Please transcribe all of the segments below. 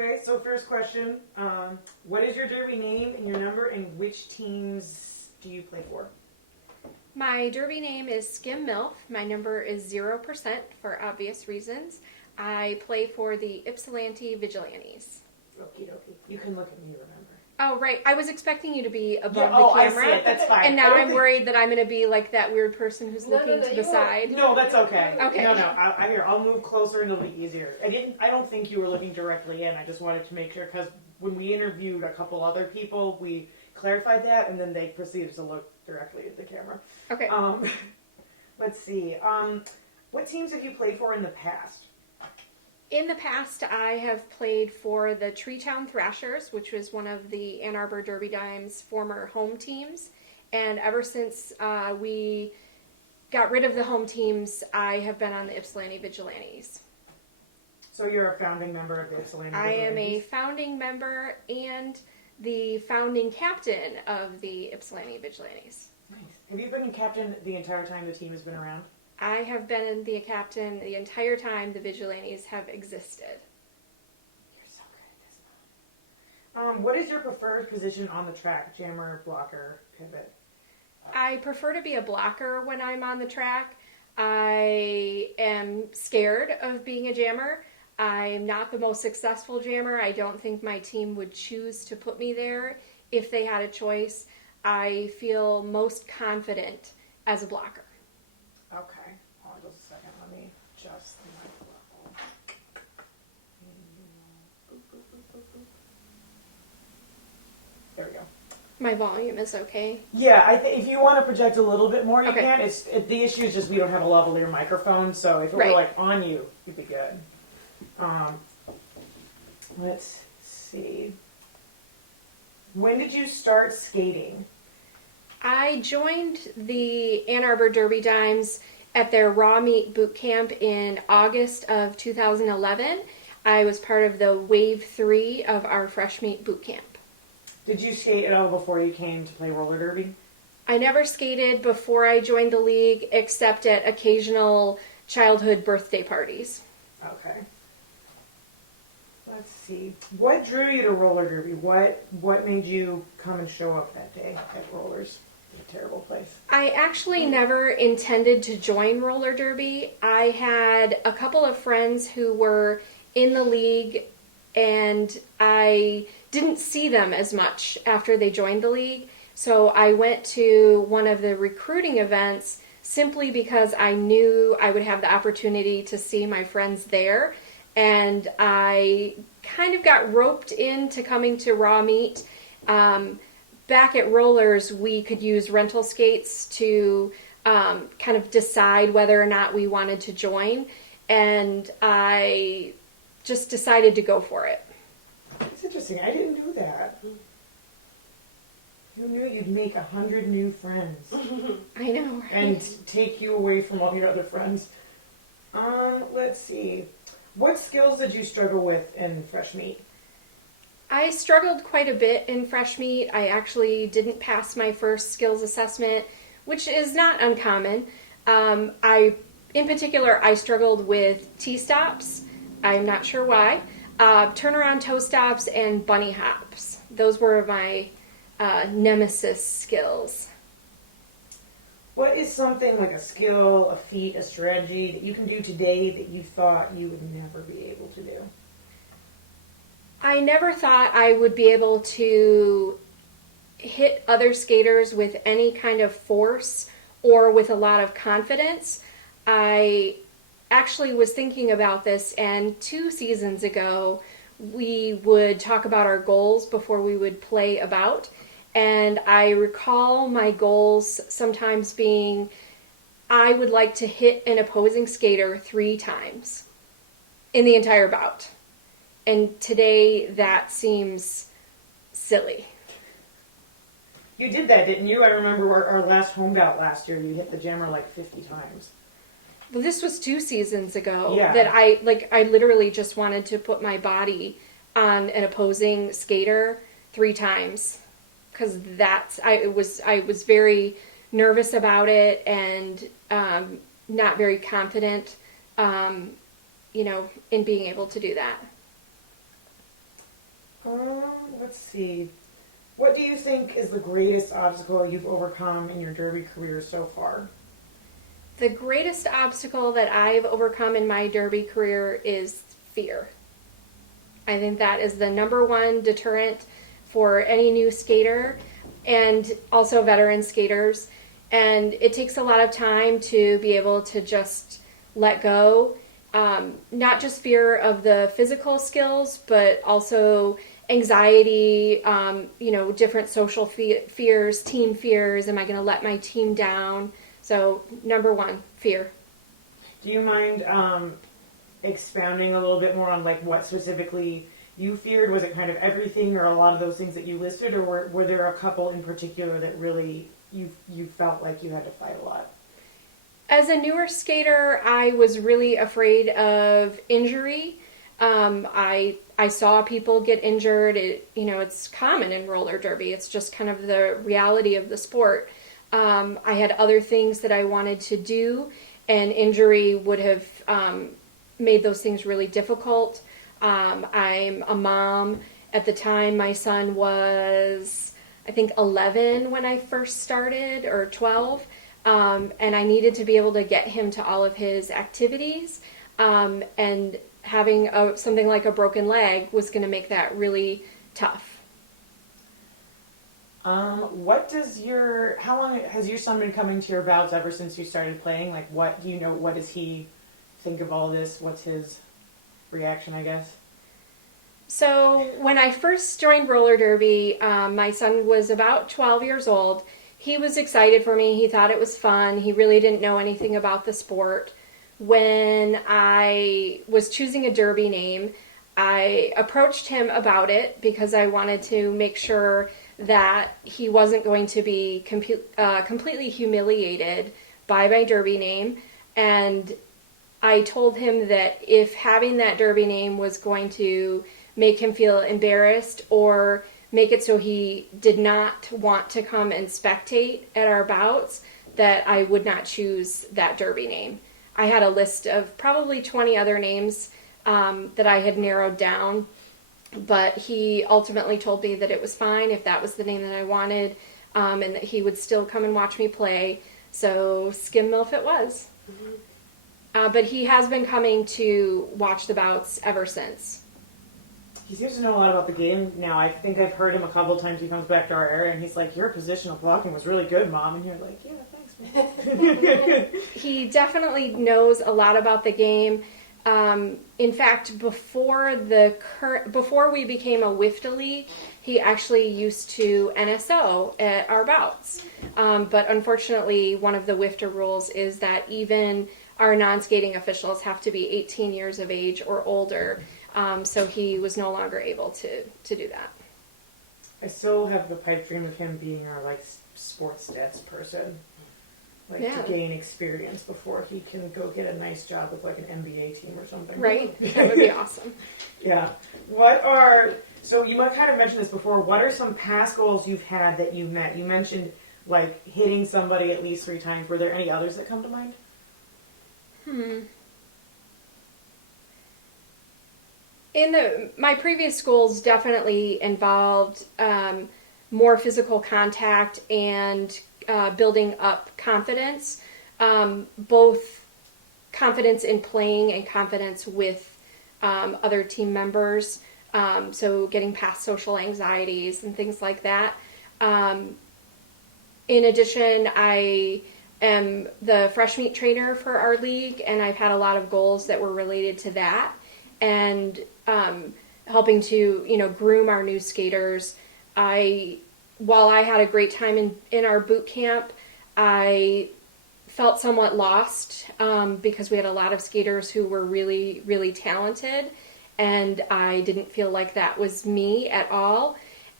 Okay, so first question, what is your derby name and your number, and which teams do you play for? My derby name is Skim Milf. My number is 0% for obvious reasons. I play for the Ypsilanti Vigilantes. Okie dokie. You can look at me, remember. Oh, right. I was expecting you to be above oh, the camera. I see it. That's fine. And now I'm worried that I'm going to be like that weird person who's looking to the side. No, that's okay. Okay. No, I'll move closer and it'll be easier. I don't think you were looking directly in. I just wanted to make sure, because when we interviewed a couple other people, we clarified that, and then they proceeded to look directly at the camera. Okay. Let's see. What teams have you played for in the past? In the past, I have played for the Treetown Thrashers, which was one of the Ann Arbor Derby Dimes' former home teams. And ever since we got rid of the home teams, I have been on the Ypsilanti Vigilantes. So you're a founding member of the Ypsilanti I Vigilantes? am a founding member and the founding captain of the Ypsilanti Vigilantes. Nice. Have you been captain the entire time the team has been around? I have been the captain the entire time the Vigilantes have existed. You're so good at this. What is your preferred position on the track? Jammer, blocker, pivot? I prefer to be a blocker when I'm on the track. I am scared of being a jammer. I'm not the most successful jammer. I don't think my team would choose to put me there if they had a choice. I feel most confident as a blocker. Okay. Hold on just a second. Let me adjust the microphone. There we go. My volume is okay. Yeah, I think if you want to project a little bit more, you Okay. can. The issue is just we don't have a lavalier microphone, so if it were Right. like on you, you'd be good. Let's see. When did you start skating? I joined the Ann Arbor Derby Dimes at their raw meat boot camp in August of 2011. I was part of the wave 3 of our fresh meat boot camp. Did you skate at all before you came to play roller derby? I never skated before I joined the league except at occasional childhood birthday parties. Okay. Let's see. What drew you to roller derby? What made you come and show up that day at rollers? A terrible place. I actually never intended to join roller derby. I had a couple of friends who were in the league, and I didn't see them as much after they joined the league. So I went to one of the recruiting events simply because I knew I would have the opportunity to see my friends there. And I kind of got roped into coming to raw meat. Back at Rollers, we could use rental skates to kind of decide whether or not we wanted to join. And I just decided to go for it. It's interesting. I didn't know that. Who knew you'd make 100 new friends? I know, right? And take you away from all your other friends. Let's see. What skills did you struggle with in fresh meat? I struggled quite a bit in fresh meat. I actually didn't pass my first skills assessment, which is not uncommon. In particular, I struggled with T-stops. I'm not sure why. Turnaround toe stops and bunny hops. Those were my nemesis skills. What is something like a skill, a feat, a strategy that you can do today that you thought you would never be able to do? I never thought I would be able to hit other skaters with any kind of force or with a lot of confidence. I actually was thinking about this, and 2 seasons ago, we would talk about our goals before we would play a bout. And I recall my goals sometimes being, I would like to hit an opposing skater 3 times in the entire bout. And today, that seems silly. You did that, didn't you? I remember our last home bout last year, you hit the jammer like 50 times. Well, this was 2 seasons ago Yeah. that I literally just wanted to put my body on an opposing skater 3 times. Because I was very nervous about it and not very confident, in being able to do that. Let's see. What do you think is the greatest obstacle you've overcome in your derby career so far? The greatest obstacle that I've overcome in my derby career is fear. I think that is the number one deterrent for any new skater and also veteran skaters. And it takes a lot of time to be able to just let go. Not just fear of the physical skills, but also anxiety, different social fears, team fears. Am I going to let my team down? So, number one, fear. Do you mind expounding a little bit more on like what specifically you feared? Was it kind of everything, or a lot of those things that you listed, or were there a couple in particular that really you felt like you had to fight a lot? As a newer skater, I was really afraid of injury. I saw people get injured. It's common in roller derby. It's just kind of the reality of the sport. I had other things that I wanted to do, and injury would have made those things really difficult. I'm a mom. At the time, my son was, I think, 11 when I first started, or 12. And I needed to be able to get him to all of his activities. And having something like a broken leg was going to make that really tough. How long has your son been coming to your bouts ever since you started playing? Like, what does he think of all this? What's his reaction, I guess? So when I first joined roller derby, my son was about 12 years old. He was excited for me. He thought it was fun. He really didn't know anything about the sport. When I was choosing a derby name, I approached him about it because I wanted to make sure that he wasn't going to be completely humiliated by my derby name. And I told him that if having that derby name was going to make him feel embarrassed or make it so he did not want to come and spectate at our bouts, that I would not choose that derby name. I had a list of probably 20 other names that I had narrowed down, but he ultimately told me that it was fine if that was the name that I wanted, and that he would still come and watch me play. So Skim Milf it was. Mm-hmm. But he has been coming to watch the bouts ever since. He seems to know a lot about the game now. I think I've heard him a couple times. He comes back to our area and he's like, "Your positional blocking was really good, Mom." And you're like, "Yeah, thanks, Mom." He definitely knows a lot about the game. In fact, before we became a WIFTA league, he actually used to NSO at our bouts. But unfortunately, one of the WIFTA rules is that even our non-skating officials have to be 18 years of age or older. So he was no longer able to do that. I still have the pipe dream of him being our sports stats person, to gain experience before he can go get a nice job with an NBA team or something. Right, that would be awesome. Yeah. So you might kind of mentioned this before. What are some past goals you've had that you met? You mentioned hitting somebody at least 3 times. Were there any others that come to mind? My previous goals definitely involved more physical contact and building up confidence, both confidence in playing and confidence with other team members, so getting past social anxieties and things like that. In addition, I am the fresh meat trainer for our league, and I've had a lot of goals that were related to that. And helping to groom our new skaters. While I had a great time in our boot camp, I felt somewhat lost because we had a lot of skaters who were really, really talented, and I didn't feel like that was me at all.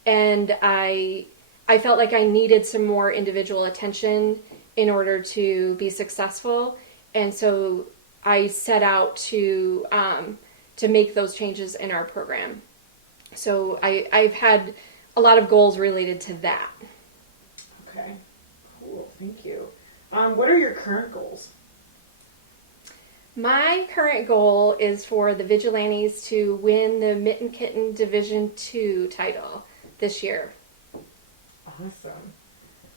And I felt like I needed some more individual attention in order to be successful, and so I set out to make those changes in our program. So I've had a lot of goals related to that. Okay, cool, thank you. What are your current goals? My current goal is for the Vigilantes to win the Mitten Kitten Division 2 title this year.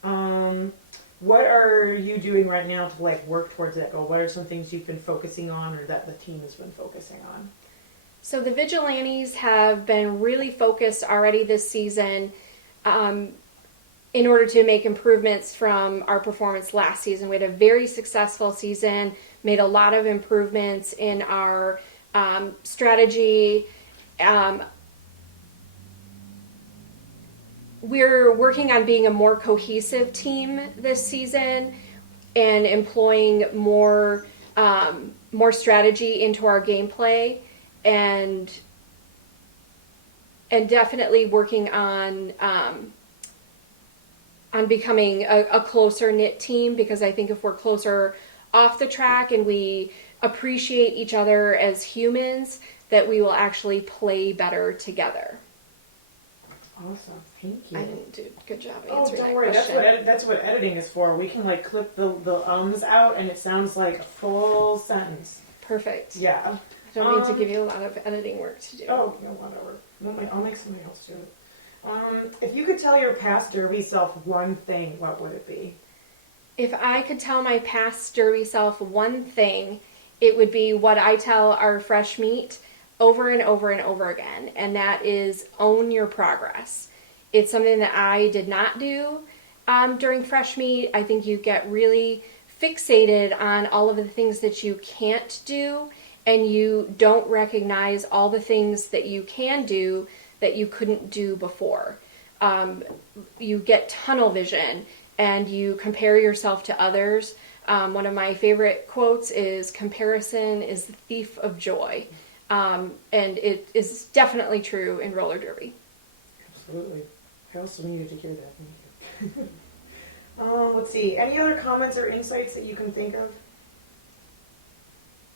Awesome. What are you doing right now to like work towards that goal? What are some things you've been focusing on or that the team has been focusing on? So the Vigilantes have been really focused already this season in order to make improvements from our performance last season. We had a very successful season, made a lot of improvements in our strategy. We're working on being a more cohesive team this season and employing more strategy into our gameplay, and definitely working on becoming a closer knit team, because I think if we're closer off the track and we appreciate each other as humans, that we will actually play better together. Awesome. Thank you. I didn't do a good job Oh, answering don't that worry. question. That's what editing is for. We can like clip the ums out, and it sounds like a full sentence. Perfect. Yeah. I don't need to give you a lot of editing work to do. Oh, no, whatever. I'll make somebody else do it. If you could tell your past Derby self one thing, what would it be? If I could tell my past Derby self one thing, it would be what I tell our fresh meat over and over and over again, and that is own your progress. It's something that I did not do during fresh meat. I think you get really fixated on all of the things that you can't do, and you don't recognize all the things that you can do that you couldn't do before. You get tunnel vision and you compare yourself to others. One of my favorite quotes is, "Comparison is the thief of joy." And it is definitely true in roller derby. Absolutely. I also needed to hear that. Thank you. Let's see. Any other comments or insights that you can think of?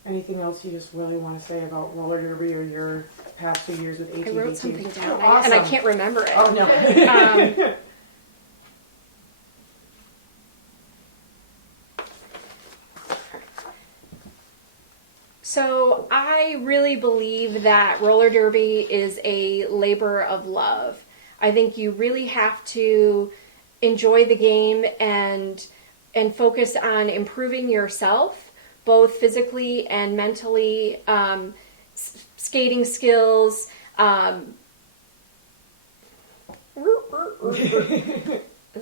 Anything else you just really want to say about roller derby or your past 2 years with ATV? I wrote something down, Oh, awesome. and I can't remember it. Oh, no. So I really believe that roller derby is a labor of love. I think you really have to enjoy the game and focus on improving yourself, both physically and mentally, skating skills. Let's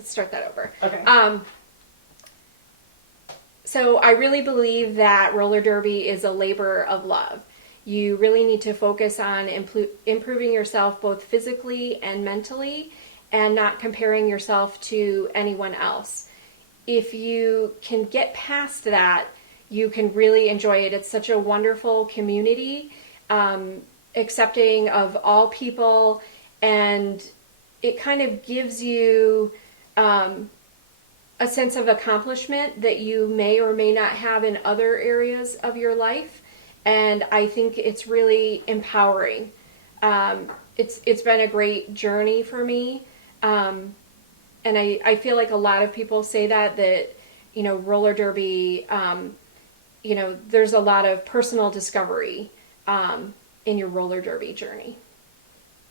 start that over. Okay. So I really believe that roller derby is a labor of love. You really need to focus on improving yourself both physically and mentally, and not comparing yourself to anyone else. If you can get past that, you can really enjoy it. It's such a wonderful community, accepting of all people, and it kind of gives you a sense of accomplishment that you may or may not have in other areas of your life. And I think it's really empowering. It's been a great journey for me. And I feel like a lot of people say that roller derby, there's a lot of personal discovery in your roller derby journey.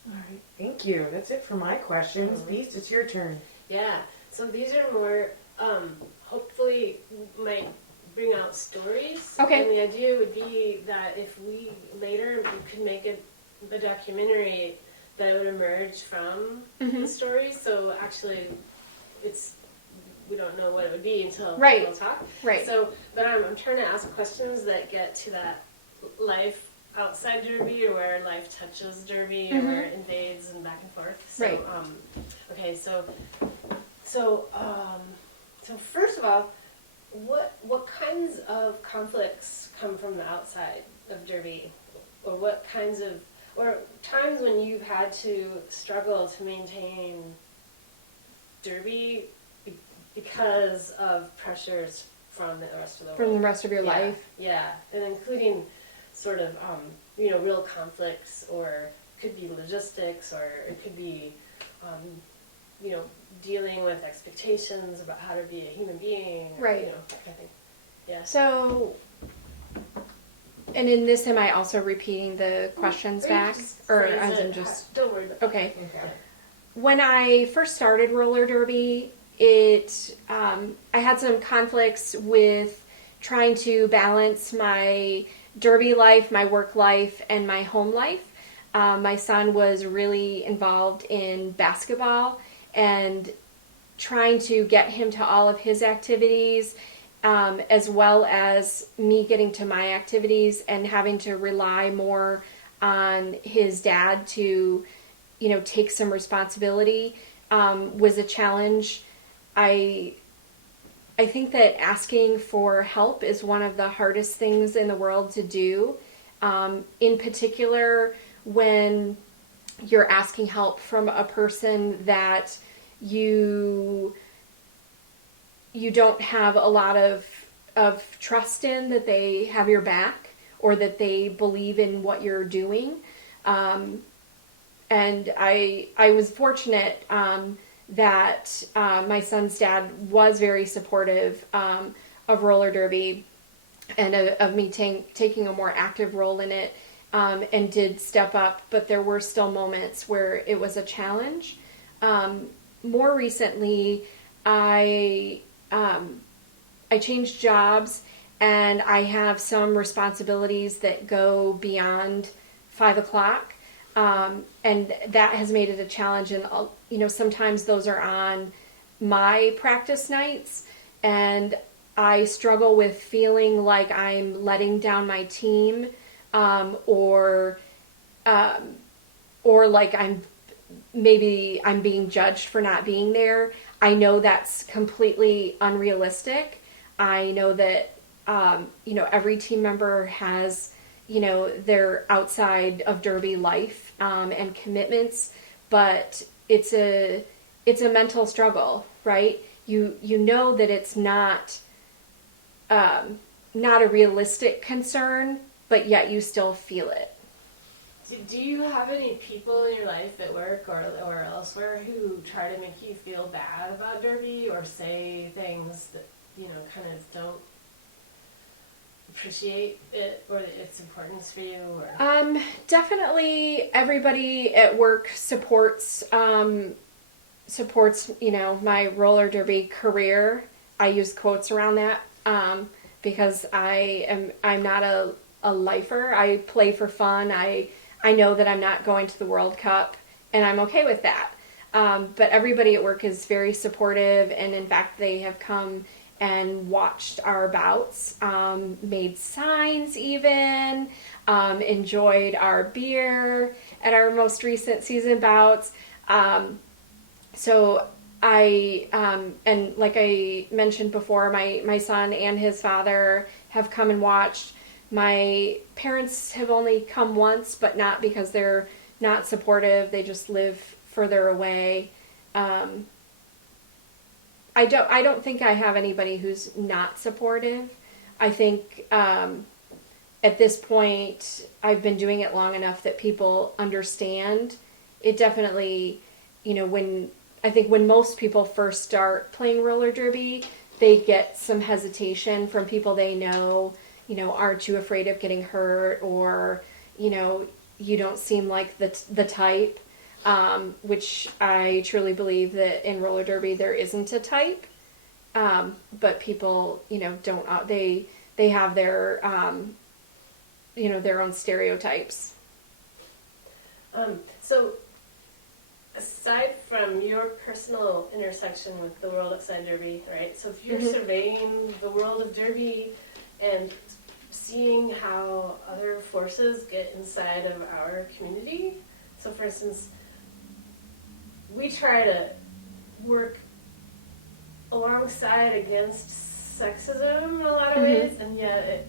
All right. Thank you. That's it for my questions. Beast, it's your turn. Yeah. So these are more, hopefully might bring out stories. Okay. And the idea would be that if we later could make a documentary that would emerge from the stories. So actually, we don't know what it would be until Right. we'll talk. Right. So, but I'm trying to ask questions that get to that life outside derby, or where life touches derby, or invades and back and forth. So, Right. Okay. So first of all, what kinds of conflicts come from the outside of derby, or what kinds of, or times when you've had to struggle to maintain derby because of pressures from the rest of the world? From the rest of your life? Yeah, and including sort of, real conflicts, or could be logistics, or it could be, dealing with expectations about how to be a human being, or, Right. that kind of thing. Yeah. So And in this, am I also repeating the questions Or you back? just Or phrase as it in just... don't worry about Okay. Okay. When I first started roller derby, I had some conflicts with trying to balance my derby life, my work life, and my home life. My son was really involved in basketball, and trying to get him to all of his activities, as well as me getting to my activities and having to rely more on his dad to, take some responsibility, was a challenge. I think that asking for help is one of the hardest things in the world to do. In particular, when you're asking help from a person that you don't have a lot of trust in, that they have your back or that they believe in what you're doing. And I was fortunate that my son's dad was very supportive of roller derby and of me taking a more active role in it, and did step up, but there were still moments where it was a challenge. More recently, I changed jobs, and I have some responsibilities that go beyond 5 o'clock. And that has made it a challenge. And, sometimes those are on my practice nights, and I struggle with feeling like I'm letting down my team, or like I'm being judged for not being there. I know that's completely unrealistic. I know that, every team member has, their outside of derby life, and commitments, but it's a mental struggle, right? You know that it's not a realistic concern, but yet you still feel it. Do you have any people in your life at work or elsewhere who try to make you feel bad about derby or say things that, kind of don't appreciate it or its importance for you? Or? Definitely everybody at work supports, my roller derby career. I use quotes around that, because I'm not a lifer. I play for fun. I know that I'm not going to the World Cup, and I'm okay with that. But everybody at work is very supportive, and in fact, they have come and watched our bouts, made signs even, enjoyed our beer at our most recent season bouts. So and like I mentioned before, my son and his father have come and watched. My parents have only come once, but not because they're not supportive. They just live further away. I don't think I have anybody who's not supportive. I think at this point I've been doing it long enough that people understand. It definitely, when most people first start playing roller derby, they get some hesitation from people they know. Aren't you afraid of getting hurt? Or, you don't seem like the type, which I truly believe that in roller derby there isn't a type. But people, don't, they have their, their own stereotypes. So aside from your personal intersection with the world outside derby, right? So if you're surveying the world of derby and seeing how other forces get inside of our community. So for instance, we try to work alongside against sexism in a lot of ways, and yet it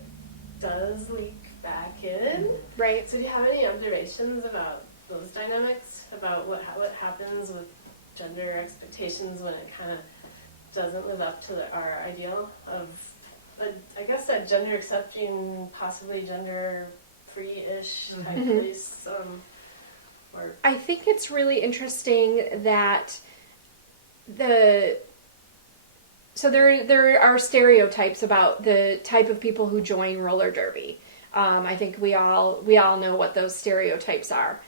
does leak back in. Right. So do you have any observations about those dynamics, about what happens with gender expectations when it kind of doesn't live up to our ideal of, I guess, that gender accepting, possibly gender free-ish type place? I think it's really interesting that there are stereotypes about the type of people who join roller derby. I think we all know what those stereotypes are.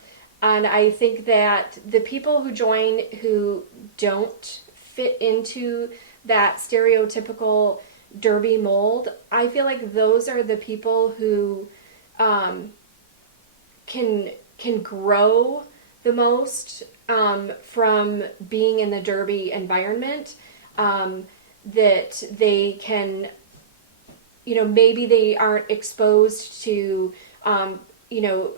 And I think that the people who join who don't fit into that stereotypical derby mold, I feel like those are the people who can grow the most from being in the derby environment. That they can, maybe they aren't exposed to,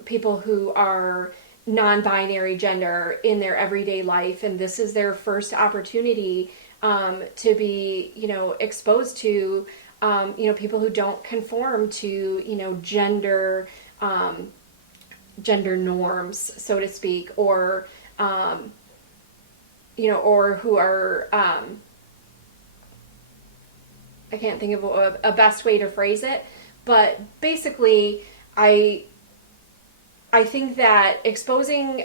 people who are non-binary gender in their everyday life, and this is their first opportunity to be, exposed to, people who don't conform to, gender norms, so to speak, or, or who are, I can't think of a best way to phrase it, but basically, I think that exposing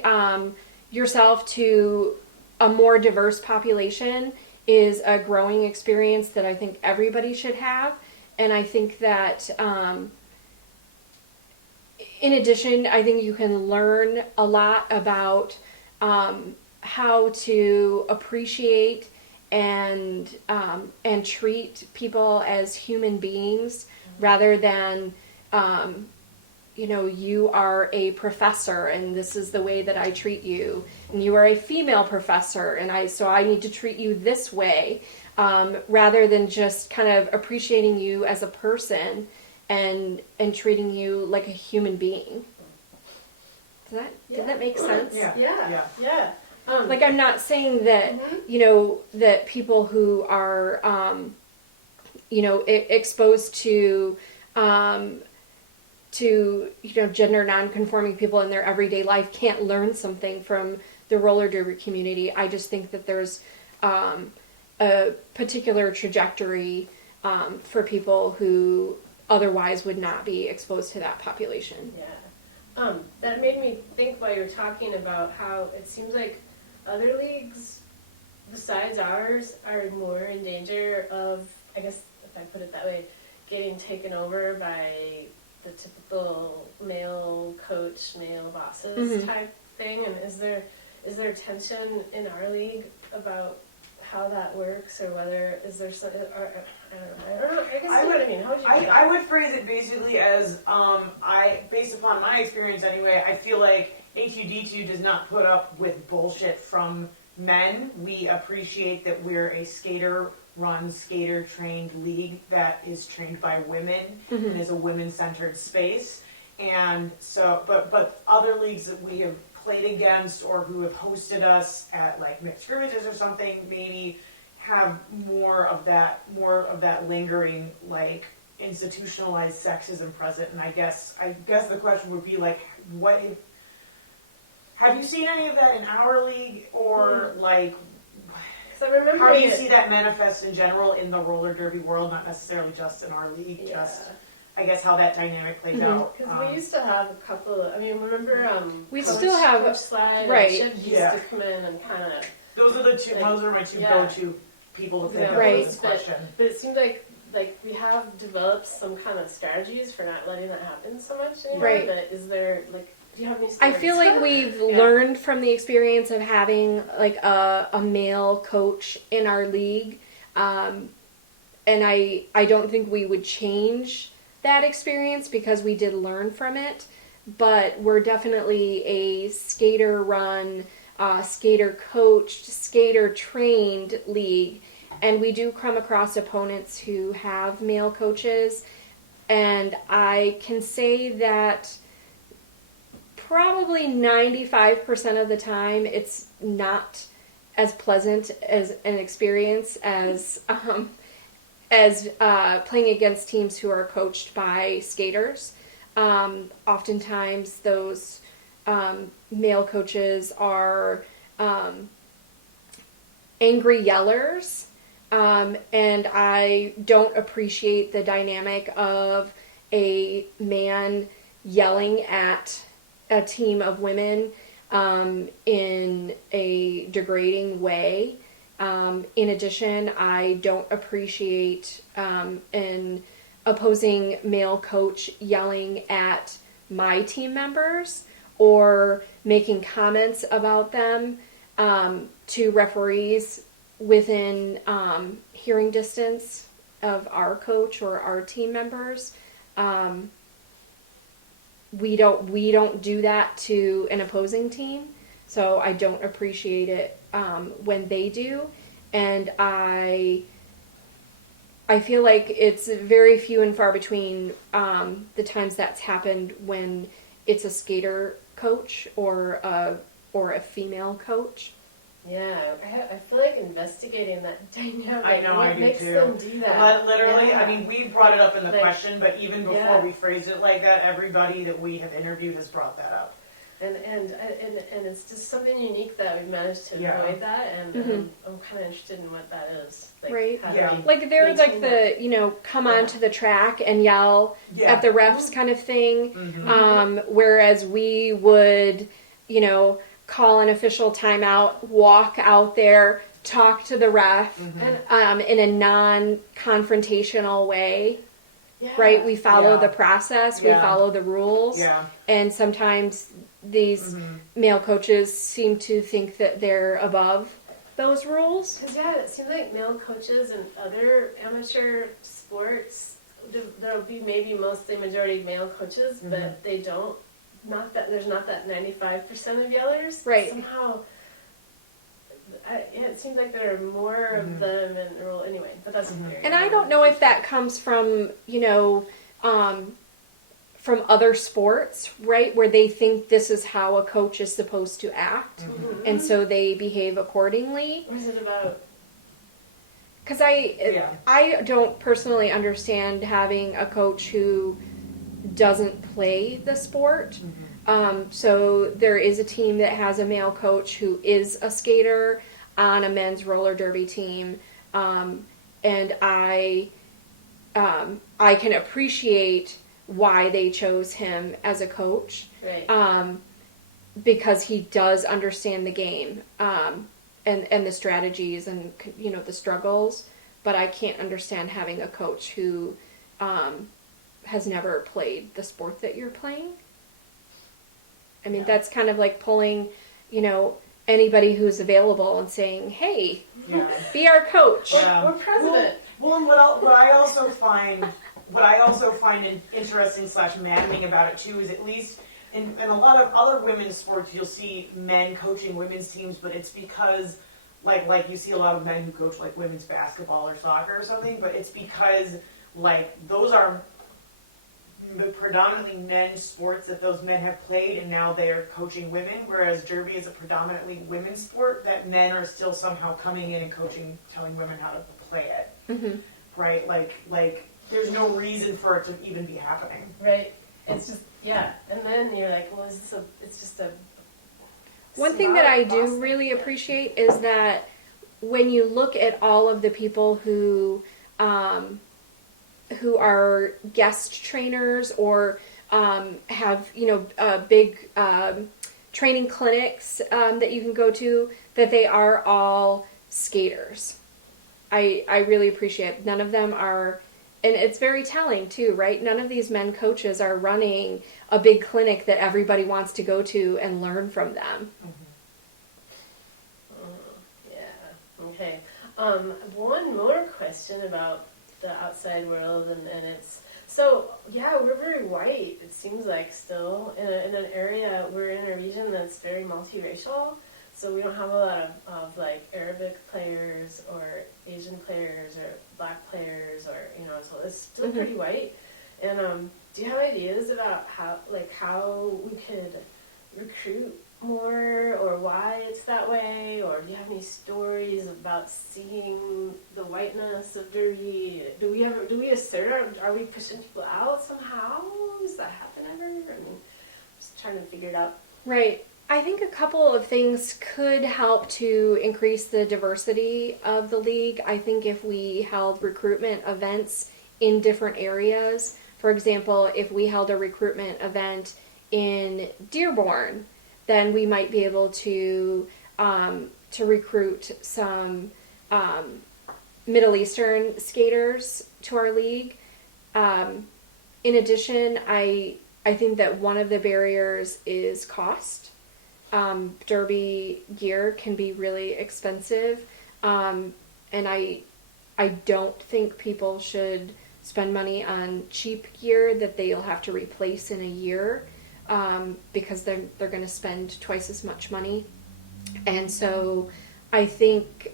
yourself to a more diverse population is a growing experience that I think everybody should have, and I think that in addition, I think you can learn a lot about how to appreciate and treat people as human beings rather than you are a professor and this is the way that I treat you, and you are a female professor and I need to treat you this way, rather than just kind of appreciating you as a person and treating you like a human being. Did that make sense? Yeah. Like, I'm not saying that, that people who are, exposed to gender non-conforming people in their everyday life can't learn something from the roller derby community. I just think that there's a particular trajectory for people who otherwise would not be exposed to that population. Yeah. That made me think while you were talking about how it seems like other leagues besides ours are more in danger of, I guess if I put it that way, getting taken over by the typical male coach, male bosses type thing. And is there tension in our league about how that works, or whether is there some, I don't know. I guess you know what I mean. How would you do that? I would phrase it basically as based upon my experience anyway, I feel like A2D2 does not put up with bullshit from men. We appreciate that we're a skater-run, skater-trained league that is trained by women and is a women-centered space. And so, but other leagues that we have played against or who have hosted us at like mixed scrimmages or something maybe have more of that lingering, like, institutionalized sexism present. And I guess the question would be like, what if, have you seen any of that in our league, or like, how do you see that manifest in general in the roller derby world, not necessarily just in our league, just I guess how that dynamic plays out. Because we used to have a couple of, remember we still have Coach Slide right. and Chip used to come in and kind of. Those are my two go-to people to pick up right. this question. But it seems like we have developed some kind of strategies for not letting that happen so much anymore. Right. But is there, like, do you have any I stories? feel like we've learned from the experience of having like a male coach in our league, and I don't think we would change that experience because we did learn from it, but we're definitely a skater-run, skater-coached, skater-trained league, and we do come across opponents who have male coaches, and I can say that probably 95% of the time it's not as pleasant as an experience as playing against teams who are coached by skaters. Oftentimes those male coaches are angry yellers, and I don't appreciate the dynamic of a man yelling at a team of women in a degrading way. In addition, I don't appreciate an opposing male coach yelling at my team members or making comments about them to referees within hearing distance of our coach or our team members. We don't do that to an opposing team, so I don't appreciate it when they do, and I feel like it's very few and far between the times that's happened when it's a skater coach or a female coach. Yeah, I feel like investigating that dynamic. I know, what I do makes too. them do that? Literally, Yeah. I mean, we brought it up in the Like, question, but even before yeah. we phrased it like that, everybody that we have interviewed has brought that up. And it's just something unique that we've managed to Yeah. avoid that, and Mhm. I'm kind of interested in what that is. Like, Right. how do Yeah. we Like they're like maintain that? the come onto the track and yell Yeah. at the refs kind of thing. Mhm. Whereas we would, call an official timeout, walk out there, talk to the ref And in a non-confrontational way, yeah. right? We follow Yeah. the process, we Yeah. follow the rules, Yeah. and sometimes these male coaches seem to think that they're above those rules. Because yeah, it seems like male coaches in other amateur sports, there'll be maybe mostly majority male coaches, but they don't. Not that there's not that 95% of yellers. Right. Somehow, it seems like there are more of them in the rule anyway. But that's very. And I don't know if that comes from, from other sports, right? Where they think this is how a coach is supposed to act. And so they behave accordingly. Or is it about? Because Yeah. I don't personally understand having a coach who doesn't play the sport. So there is a team that has a male coach who is a skater on a men's roller derby team, and I can appreciate why they chose him as a coach, Right. because he does understand the game and the strategies and the struggles. But I can't understand having a coach who has never played the sport that you're playing. I mean, that's kind of like pulling, anybody who's available and saying, "Hey, Yeah. be our coach." Yeah. Or president. Well, and what I also find interesting / maddening about it too is at least in a lot of other women's sports you'll see men coaching women's teams, but it's because like you see a lot of men who coach like women's basketball or soccer or something, but it's because like those are predominantly men's sports that those men have played, and now they are coaching women, whereas derby is a predominantly women's sport that men are still somehow coming in and coaching, telling women how to play it. Right? Like there's no reason for it to even be happening. Right. It's just and then you're like, well, it's just a. One thing that I do Boston. really appreciate is that when you look at all of the people who are guest trainers or have big training clinics that you can go to, that they are all skaters. I really appreciate it. None of them are, and it's very telling too, right? None of these men coaches are running a big clinic that everybody wants to go to and learn from them. Yeah. Okay. One more question about the outside world, and it's so we're very white. It seems like still in an area, we're in a region that's very multiracial. So we don't have a lot of like Arabic players or Asian players or black players or so it's still pretty white. And do you have ideas about how we could recruit more, or why it's that way, or do you have any stories about seeing the whiteness of derby? Do we assert? Are we pushing people out somehow? Does that happen ever? I mean, just trying to figure it out. Right. I think a couple of things could help to increase the diversity of the league. I think if we held recruitment events in different areas, for example, if we held a recruitment event in Dearborn, then we might be able to recruit some Middle Eastern skaters to our league. In addition, I think that one of the barriers is cost. Derby gear can be really expensive, and I don't think people should spend money on cheap gear that they'll have to replace in a year, because they're going to spend twice as much money. And so I think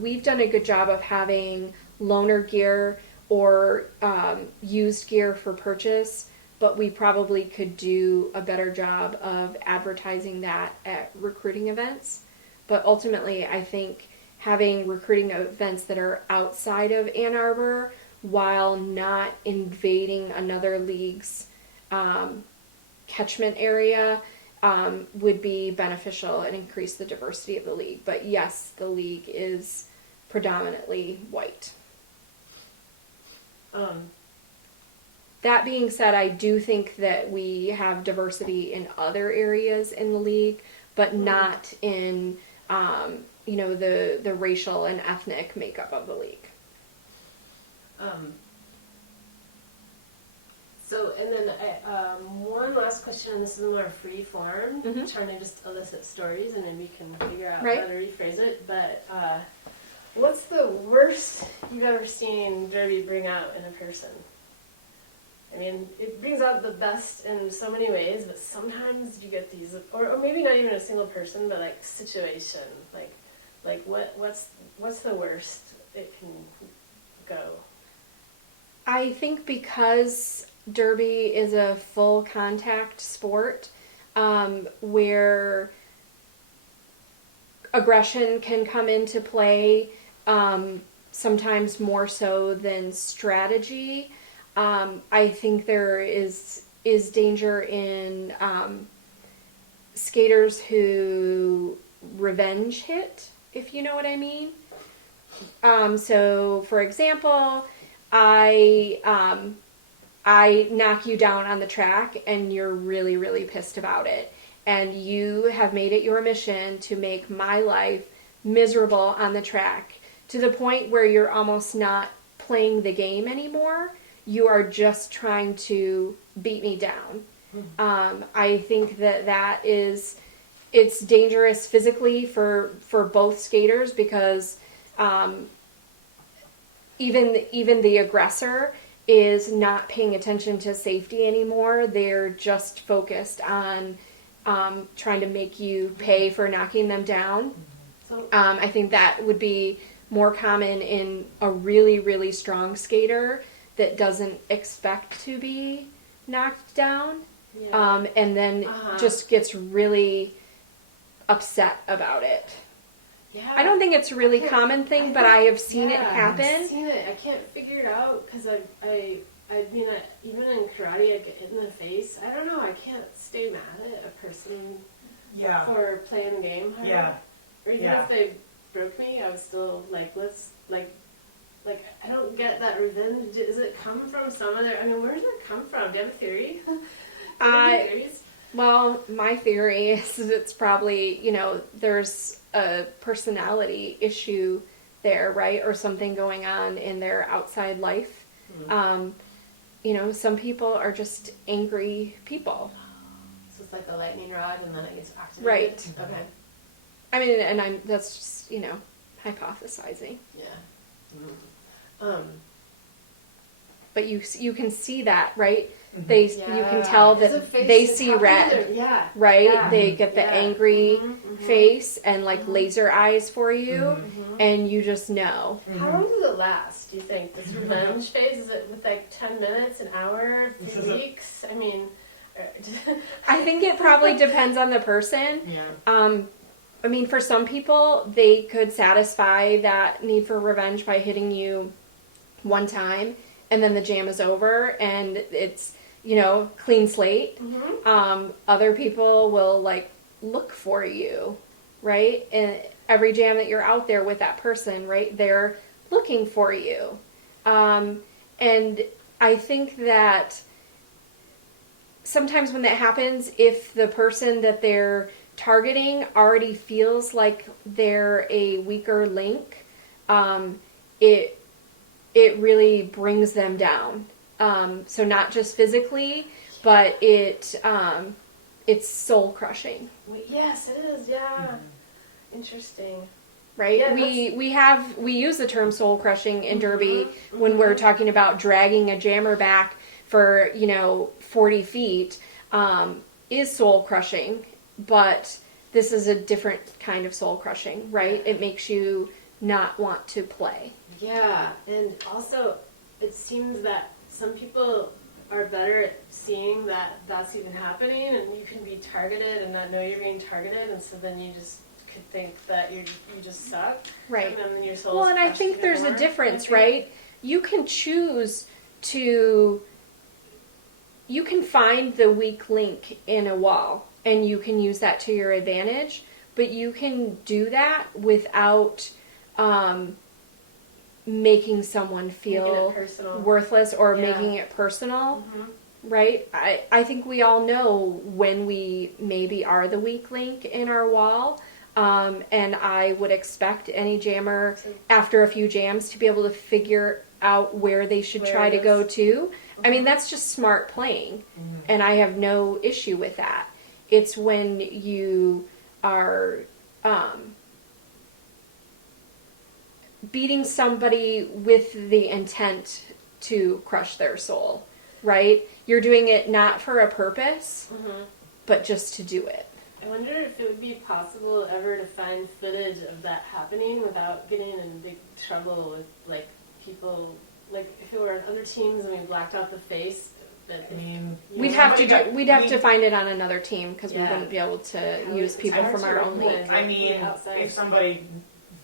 we've done a good job of having loaner gear or used gear for purchase, but we probably could do a better job of advertising that at recruiting events. But ultimately, I think having recruiting events that are outside of Ann Arbor while not invading another league's catchment area would be beneficial and increase the diversity of the league. But yes, the league is predominantly white. That being said, I do think that we have diversity in other areas in the league, but not in the racial and ethnic makeup of the league. So, and then one last question, and this is more free form, trying to just elicit stories, and then we can figure out how to rephrase it. But what's the worst you've ever seen Derby bring out in a person? I mean, it brings out the best in so many ways, but sometimes you get these, or maybe not even a single person, but like situation, like what's the worst it can go? I think because Derby is a full contact sport, where aggression can come into play, sometimes more so than strategy. I think there is danger in skaters who revenge hit, if you know what I mean. So, for example, I knock you down on the track and you're really, really pissed about it. And you have made it your mission to make my life miserable on the track to the point where you're almost not playing the game anymore. You are just trying to beat me down. I think that it's dangerous physically for both skaters because even the aggressor is not paying attention to safety anymore. They're just focused on trying to make you pay for knocking them down. I think that would be more common in a really, really strong skater that doesn't expect to be knocked down, and then just gets really upset about it. Yeah. I don't think it's a really common thing, but I have seen it happen. I've seen it. I can't figure it out because I mean, even in karate, I get hit in the face. I don't know. I can't stay mad at a person for playing the game hard. Yeah. Or even if they broke me, I was still like, I don't get that revenge. Does it come from some other? I mean, where does it come from? Do you have a theory? Theories? Well, my theory is it's probably, there's a personality issue there, right? Or something going on in their outside life. Mm-hmm. Some people are just angry people. So it's like a lightning rod and then it gets activated? Right. Okay. I mean, that's just, hypothesizing. Yeah. Mm-hmm. But you can see that, right? Mm-hmm. You can tell that they see red, right? Yeah. They get the angry face and laser eyes for you, and you just know. Mm-hmm. How long does it last? Do you think this revenge phase is it with 10 minutes, an hour, 3 weeks? I mean, I think it probably depends on the person. Yeah. I mean, for some people, they could satisfy that need for revenge by hitting you one time, and then the jam is over, and it's, clean slate. Mm-hmm. Other people will, look for you, right? And every jam that you're out there with that person, right, they're looking for you. And I think that sometimes when that happens, if the person that they're targeting already feels like they're a weaker link, it really brings them down. So not just physically, but it's soul crushing, Wait, yes, it is. Yeah. Interesting. right? Yeah, we use the term soul crushing in Derby when we're talking about dragging a jammer back for 40 feet, is soul crushing, but this is a different kind of soul crushing, right? It makes you not want to play. Yeah, and also it seems that some people are better at seeing that that's even happening, and you can be targeted and not know you're being targeted, and so then you just could think that you just suck, Right. And then your soul. Well, and I think there's a difference, right? You can choose to, you can find the weak link in a wall and you can use that to your advantage, but you can do that without making someone feel worthless or making it personal, right? I think we all know when we maybe are the weak link in our wall. And I would expect any jammer after a few jams to be able to figure out where they should try to go to. I mean, that's just smart playing, and I have no issue with that. It's when you are beating somebody with the intent to crush their soul, right? You're doing it not for a purpose, but just to do it. I wonder if it would be possible ever to find footage of that happening without getting in big trouble with, like, people, like, if it were on other teams and we blacked out the face. I mean, we'd have to find it on another team because we wouldn't be able to use people from our own league. I mean, if somebody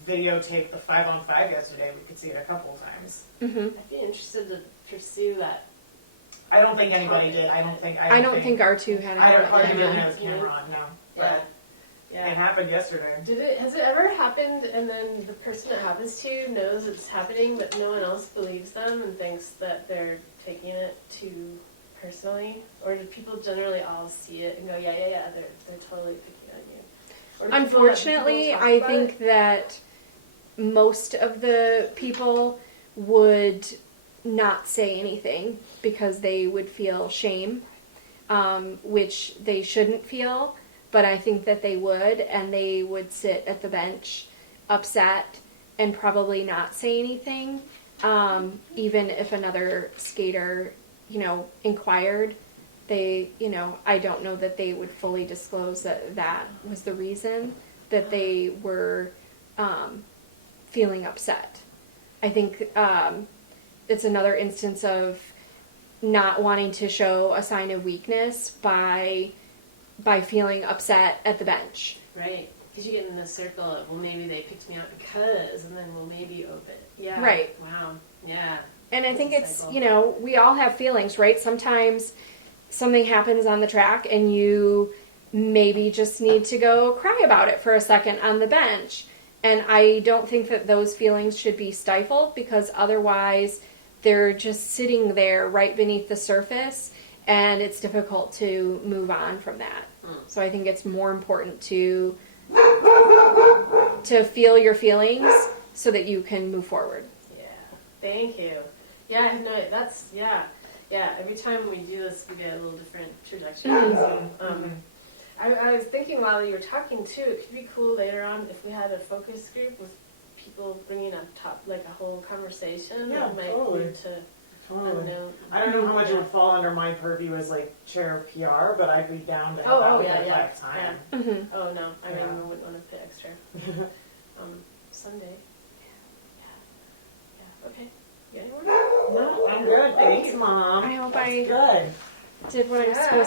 videotaped the 5-on-5 yesterday, we could see it a couple of times. I'd be interested to pursue that. I don't think anybody did. I don't think R2 had R2 it. didn't have his camera on, no. But it happened yesterday. Has it ever happened and then the person it happens to knows it's happening but no one else believes them and thinks that they're taking it too personally? Or do people generally all see it and go, yeah, they're totally picking on you? Or Unfortunately, I think that most of the people would not say anything because they would feel shame, which they shouldn't feel, but I think that they would, and they would sit at the bench upset and probably not say anything, even if another skater, inquired. They, I don't know that they would fully disclose that that was the reason that they were feeling upset. I think it's another instance of not wanting to show a sign of weakness by feeling upset at the bench. Right. Because you get in the circle of, well, maybe they picked me out because, and then, well, maybe open. Yeah. Right. Wow. Yeah. And I think it's, we all have feelings, right? Sometimes something happens on the track and you maybe just need to go cry about it for a second on the bench. And I don't think that those feelings should be stifled because otherwise they're just sitting there right beneath the surface and it's difficult to move on from that. So I think it's more important to feel your feelings so that you can move forward. Yeah. Thank you. Yeah, I have no, that's, yeah. Every time we do this, we get a little different trajectory. I was thinking while you were talking too, it could be cool later on if we had a focus group with people bringing up like a whole conversation. Yeah, that might totally. lead to, Totally. I don't know how much it would fall under my purview as like chair of PR, but I'd be down to have that with if I have time. Oh no, I wouldn't want to pay extra. Sunday. Yeah. Okay. You anywhere? No, I'm good. Thanks, Mom. I hope That's I good. did what I was supposed